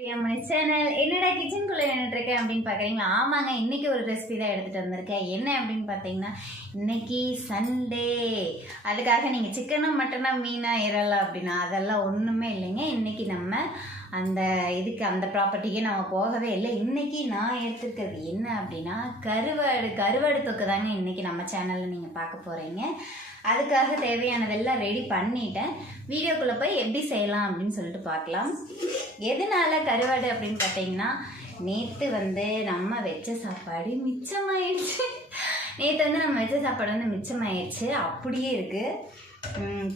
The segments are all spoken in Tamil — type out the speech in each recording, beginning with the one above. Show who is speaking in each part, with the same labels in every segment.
Speaker 1: பிரியமணி சேனல் என்னடா கிச்சனுக்குள்ளே நின்றுருக்கேன் அப்படின்னு பார்க்குறீங்களா ஆமாங்க இன்னைக்கு ஒரு ரெசிபி தான் எடுத்துகிட்டு வந்திருக்கேன். என்ன அப்படின்னு பார்த்தீங்கன்னா இன்னைக்கு சண்டே அதுக்காக நீங்கள் சிக்கனா மட்டனா மீனா இறல அப்படின்னா அதெல்லாம் ஒன்றுமே இல்லைங்க. இன்னைக்கு நம்ம அந்த இதுக்கு அந்த ப்ராப்பர்ட்டிக்கு நம்ம போகவே இல்லை. இன்னைக்கு நான் எடுத்துருக்கிறது என்ன அப்படின்னா கருவாடு கருவாடு தொக்கு தாங்க இன்னைக்கு நம்ம சேனலில் நீங்கள் பார்க்க போகிறீங்க அதுக்காக தேவையானதெல்லாம் ரெடி பண்ணிட்டேன். வீடியோக்குள்ளே போய் எப்படி செய்யலாம் அப்படின்னு சொல்லிட்டு பார்க்கலாம். எதனால கருவாடு அப்படின்னு பார்த்தீங்கன்னா நேற்று வந்து நம்ம வச்ச சாப்பாடு மிச்சமாயிடுச்சு. நேற்று வந்து நம்ம வச்ச சாப்பாடு வந்து மிச்சமாயிடுச்சு. அப்படியே இருக்குது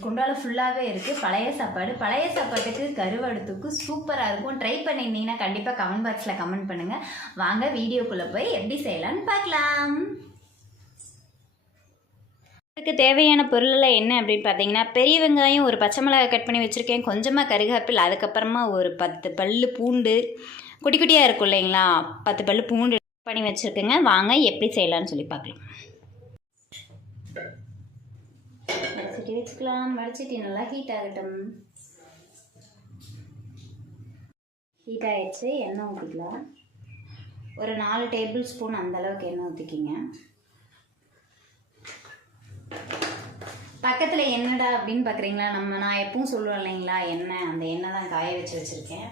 Speaker 1: குண்டால ஃபுல்லாகவே இருக்குது பழைய சாப்பாடு. பழைய சாப்பாட்டுக்கு கருவடுத்துக்கு சூப்பராக இருக்கும். ட்ரை பண்ணியிருந்தீங்கன்னா கண்டிப்பாக கமெண்ட் பாக்ஸில் கமெண்ட் பண்ணுங்கள் வாங்க வீடியோக்குள்ளே போய் எப்படி செய்யலான்னு பார்க்கலாம். இதுக்கு தேவையான பொருளெல்லாம் என்ன அப்படின்னு பார்த்தீங்கன்னா பெரிய வெங்காயம் ஒரு பச்சை மிளகாய் கட் பண்ணி வச்சுருக்கேன். கொஞ்சமாக கருகாப்பில் அதுக்கப்புறமா ஒரு பத்து பல்லு பூண்டு. குட்டி குட்டியாக இருக்கும் இல்லைங்களா? பத்து பல்லு பூண்டு பண்ணி வச்சுருக்கேங்க. வாங்க எப்படி செய்யலான்னு சொல்லி பார்க்கலாம். வடிச்சிட்டு வச்சுக்கலாம் வடிச்சிட்டு நல்லா ஹீட் ஆகட்டும். ஹீட் ஆகிடுச்சு எண்ணெய் ஊற்றிக்கலாம் ஒரு நாலு டேபிள் ஸ்பூன் அந்தளவுக்கு எண்ணெய் ஊற்றிக்கிங்க பக்கத்தில் என்னடா அப்படின்னு பார்க்குறீங்களா நம்ம நான் எப்பவும் சொல்லுவேன் இல்லைங்களா? எண்ணெய் அந்த எண்ணெய் தான் காய வச்சு வச்சுருக்கேன்.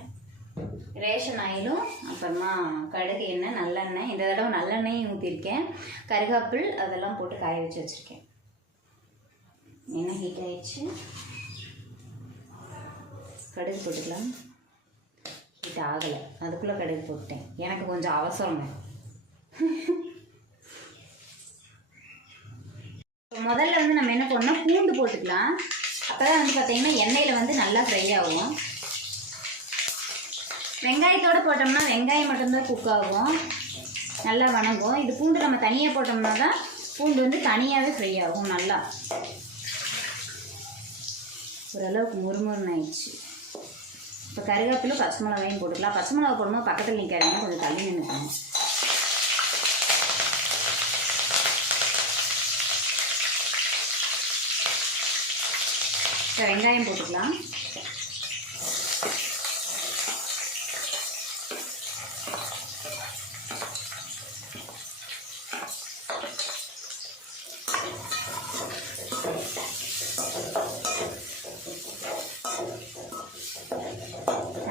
Speaker 1: ரேஷன் ஆயிலும் அப்புறமா கடுகு எண்ணெய் நல்லெண்ணெய் இந்த தடவை நல்லெண்ணெயும் ஊற்றிருக்கேன் கருகாப்பிள் அதெல்லாம் போட்டு காய வச்சு வச்சுருக்கேன். எண்ணெய் ஹீட் ஆகிடுச்சு கடுகு போட்டுக்கலாம். ஹீட் ஆகலை. அதுக்குள்ளே கடுகு போட்டேன் எனக்கு கொஞ்சம் அவசரங்க. இப்போ முதல்ல வந்து நம்ம என்ன பண்ணோம் பூண்டு போட்டுக்கலாம். அப்போ தான் வந்து பார்த்தீங்கன்னா எண்ணெயில் வந்து நல்லா ஃப்ரை ஆகும். வெங்காயத்தோடு போட்டோம்னா வெங்காயம் மட்டும்தான் குக் ஆகும். நல்லா வணங்கும். இது பூண்டு நம்ம தனியாக போட்டோம்னா தான் பூண்டு வந்து தனியாகவே ஃப்ரை ஆகும் நல்லா. ஓரளவுக்கு முறுமுறுன்னு ஆயிடுச்சு இப்போ கருவேப்பிலை பச்சை மிளகாயும் போட்டுக்கலாம். பச்சை மிளகா போடும்போது பக்கத்தில் நிற்காதீங்க கொஞ்சம் தள்ளி நின்றுக்கணும் இப்போ வெங்காயம் போட்டுக்கலாம்.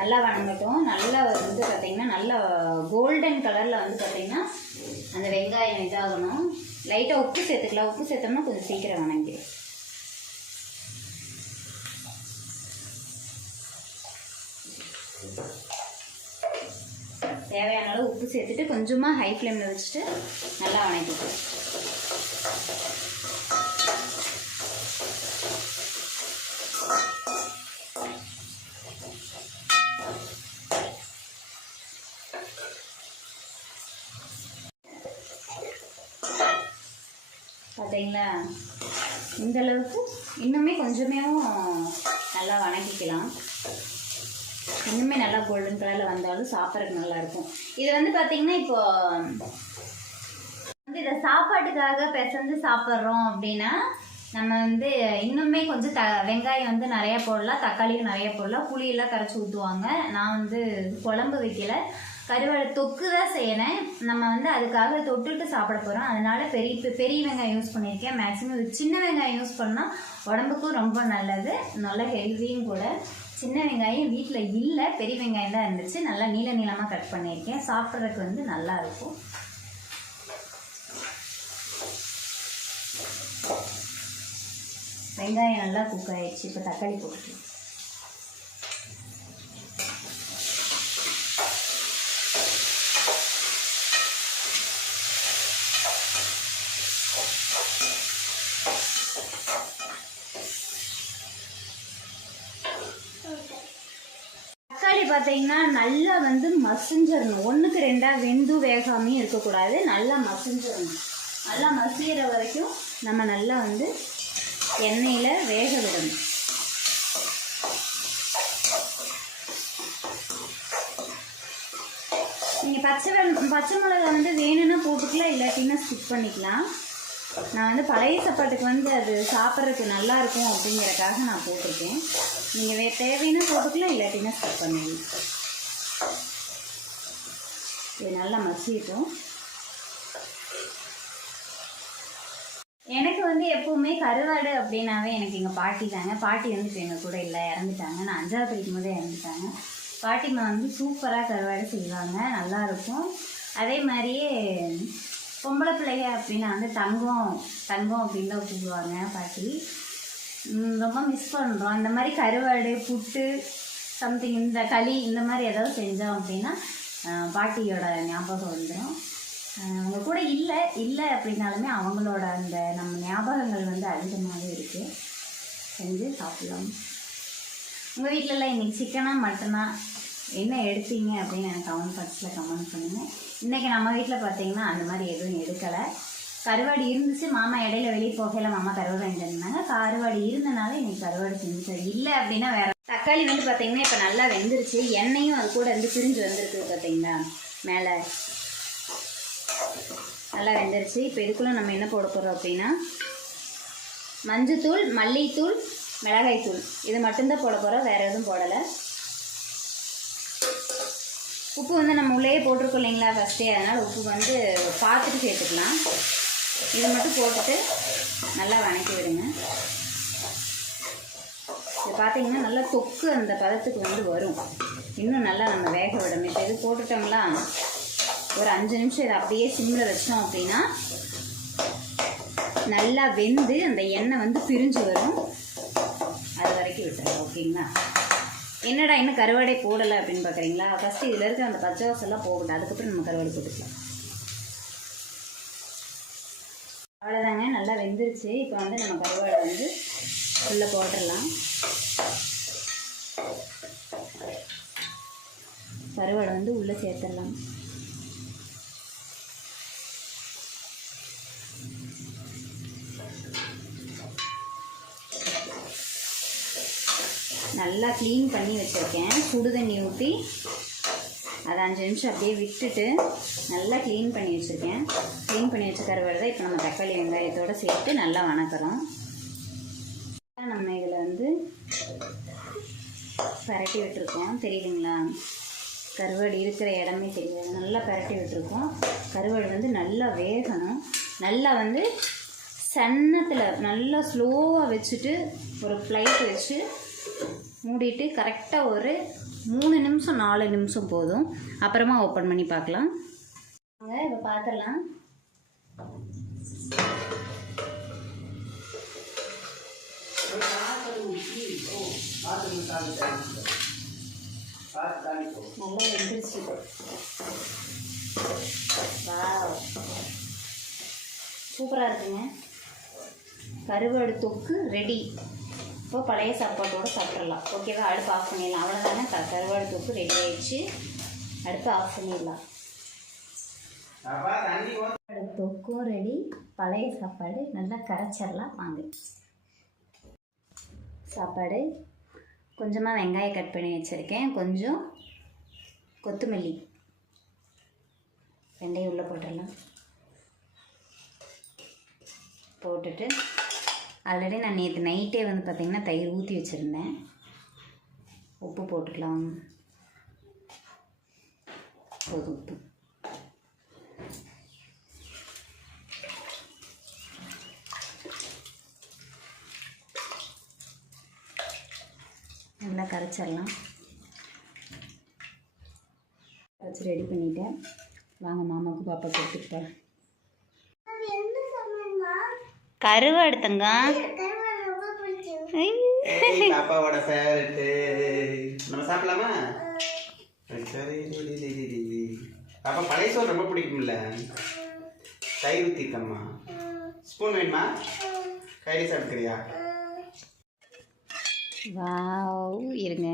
Speaker 1: நல்லா வணங்கட்டும். நல்லா வந்து பார்த்தீங்கன்னா நல்லா கோல்டன் கலரில் வந்து பார்த்தீங்கன்னா அந்த வெங்காயம் இதாகணும். லைட்டாக உப்பு சேர்த்துக்கலாம். உப்பு சேர்த்தோம்னா கொஞ்சம் சீக்கிரம் வணங்கிடும். தேவையான அளவு உப்பு சேர்த்துட்டு கொஞ்சமாக ஹை ஃப்ளேமில் வச்சுட்டு நல்லா வணக்கிக்கலாம். சரிங்களா இந்த அளவுக்கு இன்னுமே கொஞ்சமேவும் நல்லா வணக்கிக்கலாம். இன்னுமே நல்லா கோல்டன் கலரில் வந்தாலும் சாப்பிட்றதுக்கு நல்லாயிருக்கும் இது வந்து பார்த்திங்கன்னா இப்போ வந்து இதை சாப்பாட்டுக்காக பிசைஞ்சு சாப்பிட்றோம் அப்படின்னா நம்ம வந்து இன்னுமே கொஞ்சம் த வெங்காயம் வந்து நிறையா போடலாம் தக்காளியும் நிறையா போடலாம் புளியெல்லாம் கரைச்சி ஊற்றுவாங்க நான் வந்து குழம்பு வைக்கல. கருவாடு தொக்கு தான் செய்கிறேன் நம்ம வந்து அதுக்காக தொட்டுட்டு சாப்பிட போகிறோம் அதனால பெரிய பெரிய வெங்காயம் யூஸ் பண்ணியிருக்கேன். மேக்ஸிமம் சின்ன வெங்காயம் யூஸ் பண்ணால் உடம்புக்கும் ரொம்ப நல்லது. நல்ல ஹெல்த்தியும் கூட. சின்ன வெங்காயம் வீட்டில் இல்லை. பெரிய வெங்காயம் தான் இருந்துச்சு. நல்லா நீள நீளமாக கட் பண்ணியிருக்கேன். சாப்பிட்றதுக்கு வந்து நல்லா இருக்கும். வெங்காயம் நல்லா குக் ஆயிடுச்சு. இப்போ தக்காளி போட்டுருக்கேன் தக்காளி பார்த்தீங்கன்னா நல்லா வந்து மசிஞ்சிடணும் ஒன்றுக்கு ரெண்டாக வெந்தும் வேகாமையும் இருக்கக்கூடாது. நல்லா மசிஞ்சிடணும் நல்லா மசிகிற வரைக்கும் நம்ம நல்லா வந்து எண்ணெயில் வேக விடணும். நீங்கள் பச்சை வெ பச்சை மிளகா வந்து வேணும்னா போட்டுக்கலாம் இல்லாட்டின்னா ஸ்கிப் பண்ணிக்கலாம். நான் வந்து பழைய சாப்பாட்டுக்கு வந்து அது சாப்பிட்றதுக்கு நல்லா இருக்கும் நான் போட்டிருக்கேன். நீங்கள் வே தேவைன்னா போட்டுக்கலாம் இல்லாட்டினா ஸ்டப் பண்ணிடலாம் இது நல்லா மசியட்டும். எனக்கு வந்து எப்போவுமே கருவாடு அப்படின்னாவே எனக்கு எங்கள் பாட்டி தாங்க. பாட்டி வந்து இப்போ எங்கள் கூட இல்லை இறந்துட்டாங்க. நான் அஞ்சாவது படிக்கும் போதே இறந்துட்டாங்க. பாட்டிமா வந்து சூப்பராக கருவாடு செய்வாங்க நல்லா இருக்கும். அதே மாதிரியே பொம்பளை பிள்ளைங்க அப்படின்னா வந்து தங்கம் தங்கம் அப்படின்னு தான் கூப்பிடுவாங்க பாட்டி. ரொம்ப மிஸ் பண்ணுறோம் இந்த மாதிரி கருவாடு புட்டு சம்திங் இந்த களி இந்த மாதிரி ஏதாவது செஞ்சோம் அப்படின்னா பாட்டியோட ஞாபகம் வந்துடும் அவங்க கூட இல்லை இல்லை அப்படின்னாலுமே அவங்களோட அந்த நம்ம ஞாபகங்கள் வந்து அதிகமாகவே இருக்குது செஞ்சு சாப்பிடலாம். உங்கள் வீட்டிலலாம் இன்றைக்கி சிக்கனா மட்டனா என்ன எடுத்தீங்க அப்படின்னு எனக்கு கமெண்ட் பாக்ஸில் கமெண்ட் பண்ணுங்கள் இன்றைக்கி நம்ம வீட்டில் பார்த்தீங்கன்னா அந்த மாதிரி எதுவும் எடுக்கலை. கருவாடு இருந்துச்சு மாமா இடையில வெளியே போகையில மாமா கருவாடு வாங்கிட்டு இருந்தாங்க கருவாடு இருந்தனால இன்னைக்கு கருவாடு செஞ்சு இல்லை அப்படின்னா வேற தக்காளி வந்து பார்த்தீங்கன்னா இப்போ நல்லா வெந்துருச்சு. எண்ணெயும் அது கூட இருந்து பிரிஞ்சு வந்திருக்கு பார்த்தீங்களா மேலே. நல்லா வெந்துருச்சு. இப்போ இதுக்குள்ளே நம்ம என்ன போட போகிறோம் அப்படின்னா மஞ்சத்தூள் மல்லித்தூள் மிளகாய்த்தூள். இது மட்டும்தான் போட போகிறோம் வேறு எதுவும் போடலை. உப்பு வந்து நம்ம உள்ளேயே போட்டிருக்கோம் இல்லைங்களா ஃபஸ்ட்டே அதனால் உப்பு வந்து பார்த்துட்டு சேர்த்துக்கலாம். இது மட்டும் போட்டுட்டு நல்லா வணக்கி விடுங்க. இது பார்த்தீங்கன்னா நல்லா தொக்கு அந்த பதத்துக்கு வந்து வரும். இன்னும் நல்லா நம்ம வேக விடணும். இப்போ இது போட்டுட்டோங்களா ஒரு அஞ்சு நிமிஷம் இதை அப்படியே சிம்மில் வச்சோம் அப்படின்னா நல்லா வெந்து அந்த எண்ணெய் வந்து பிரிஞ்சு வரும். அது வரைக்கும் விட்டுருங்க ஓகேங்களா? என்னடா இன்னும் கருவாடை போடலை அப்படின்னு பார்க்குறீங்களா? ஃபஸ்ட்டு இதில் இருக்க அந்த பச்சை வாசம்லாம் போகட்டும் அதுக்கப்புறம் நம்ம கருவாடை போட்டுக்கலாம் அவ்வளோதாங்க நல்லா வெந்துருச்சு. இப்போ வந்து நம்ம கருவாடை வந்து உள்ளே போட்டுடலாம். கருவாடை வந்து உள்ளே சேர்த்துடலாம். நல்லா க்ளீன் பண்ணி வச்சுருக்கேன். சுடு தண்ணி ஊற்றி அதை அஞ்சு நிமிஷம் அப்படியே விட்டுட்டு நல்லா க்ளீன் பண்ணி வச்சுருக்கேன். க்ளீன் பண்ணி வச்ச கருவாடு தான் இப்போ நம்ம தக்காளி வெங்காயத்தோடு சேர்த்து நல்லா வணக்கிறோம். நம்ம இதில் வந்து பரட்டி விட்டுருக்கோம். தெரியுதுங்களா? கருவாடு இருக்கிற இடமே தெரியாது. நல்லா பரட்டி விட்டுருக்கோம். கருவாடு வந்து நல்லா வேகணும். நல்லா வந்து சன்னத்தில் நல்லா ஸ்லோவாக வச்சுட்டு ஒரு ஃப்ளைட் வச்சு மூடிட்டு கரெக்டாக ஒரு மூணு நிமிஷம் நாலு நிமிஷம் போதும். அப்புறமா ஓப்பன் பண்ணி பார்க்கலாம். வாங்க இப்போ பார்த்துடலாம். நல்லா வெந்துருச்சு. சூப்பராக இருக்குங்க. கருவாடு தொக்கு ரெடி இப்போ பழைய சாப்பாட்டோட சாப்பிட்றலாம் ஓகேவா அடுப்பு ஆஃப் பண்ணிடலாம். அவ்வளோதானே க கருவாடு தூக்கு ரெடி ஆகிடுச்சு அடுப்பு ஆஃப் பண்ணிடலாம். தொக்கும் ரெடி பழைய சாப்பாடு நல்லா கரைச்சிடலாம். வாங்க. சாப்பாடு கொஞ்சமாக வெங்காயம் கட் பண்ணி வச்சுருக்கேன். கொஞ்சம் கொத்தமல்லி. வெண்டையும் உள்ளே போட்டுடலாம். போட்டுட்டு ஆல்ரெடி நான் நேற்று நைட்டே வந்து பார்த்திங்கன்னா தயிர் ஊற்றி வச்சுருந்தேன். உப்பு போட்டுக்கலாம். போதும் உப்பு. நல்லா கரைச்சிடலாம். கரைச்சி ரெடி பண்ணிட்டேன். வாங்க மாமாவுக்கு பாப்பா கொடுத்துட்டேன் கருவாடு தங்கம்
Speaker 2: ஏய், பாப்பாவோட ஃபேவரட்டு நம்ம சாப்பிடலாமா. பாப்பா பழைய சோறு ரொம்ப பிடிக்கும்ல? தயிர் ஊற்றிருக்கம்மா ஸ்பூன் வேணுமா? கையில் சாப்பிட்டுக்கிறியா?
Speaker 1: வாவ் இருங்க.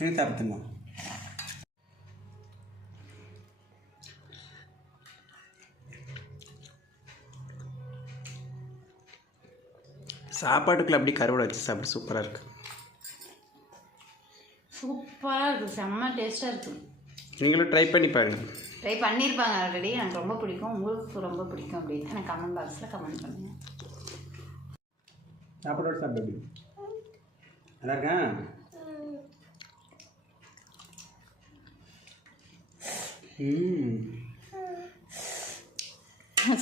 Speaker 2: என்ன சாப்பிட்டுங்க சாப்பாட்டுக்குள்ள அப்படி கருவாடை வச்சு சாப்பிட்டு சூப்பராக இருக்கு.
Speaker 1: சூப்பராக இருக்குது செம்ம டேஸ்ட்டாக இருக்குது
Speaker 2: நீங்களும் ட்ரை பண்ணி பாருங்க.
Speaker 1: ட்ரை பண்ணியிருப்பாங்க ஆல்ரெடி எனக்கு ரொம்ப பிடிக்கும். உங்களுக்கு ரொம்ப பிடிக்கும் அப்படின்னு எனக்கு கமெண்ட் பாக்ஸில் கமெண்ட் பண்ணுங்கள்
Speaker 2: சாப்பாடோட சாப்பிட்டு நல்லா இருக்கா?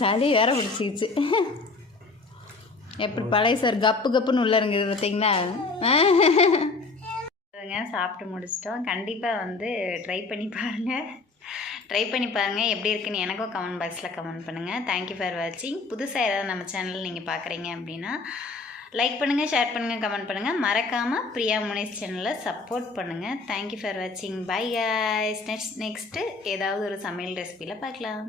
Speaker 1: சளி வேற பிடிச்சிக்கிச்சு. எப்படி பழைய சார் கப்பு கப்புன்னு உள்ள இருக்குது பார்த்தீங்களா? சாப்பிட்டு முடிச்சிட்டோம். கண்டிப்பாக வந்து ட்ரை பண்ணி பாருங்கள் ட்ரை பண்ணி பாருங்கள் எப்படி இருக்குன்னு எனக்கும் கமெண்ட் பாக்ஸில் கமெண்ட் பண்ணுங்கள் தேங்க்யூ ஃபார் வாட்சிங் புதுசாக ஏதாவது நம்ம சேனல் நீங்கள் பார்க்குறீங்க அப்படின்னா லைக் பண்ணுங்கள் ஷேர் பண்ணுங்கள் கமெண்ட் பண்ணுங்கள் மறக்காமல் பிரியா முனேஷ் சேனலை சப்போர்ட் பண்ணுங்கள் தேங்க்யூ ஃபார் வாட்சிங் பை guys. நெக்ஸ்ட் நெக்ஸ்ட்டு ஏதாவது ஒரு சமையல் ரெசிபியில் பார்க்கலாம்.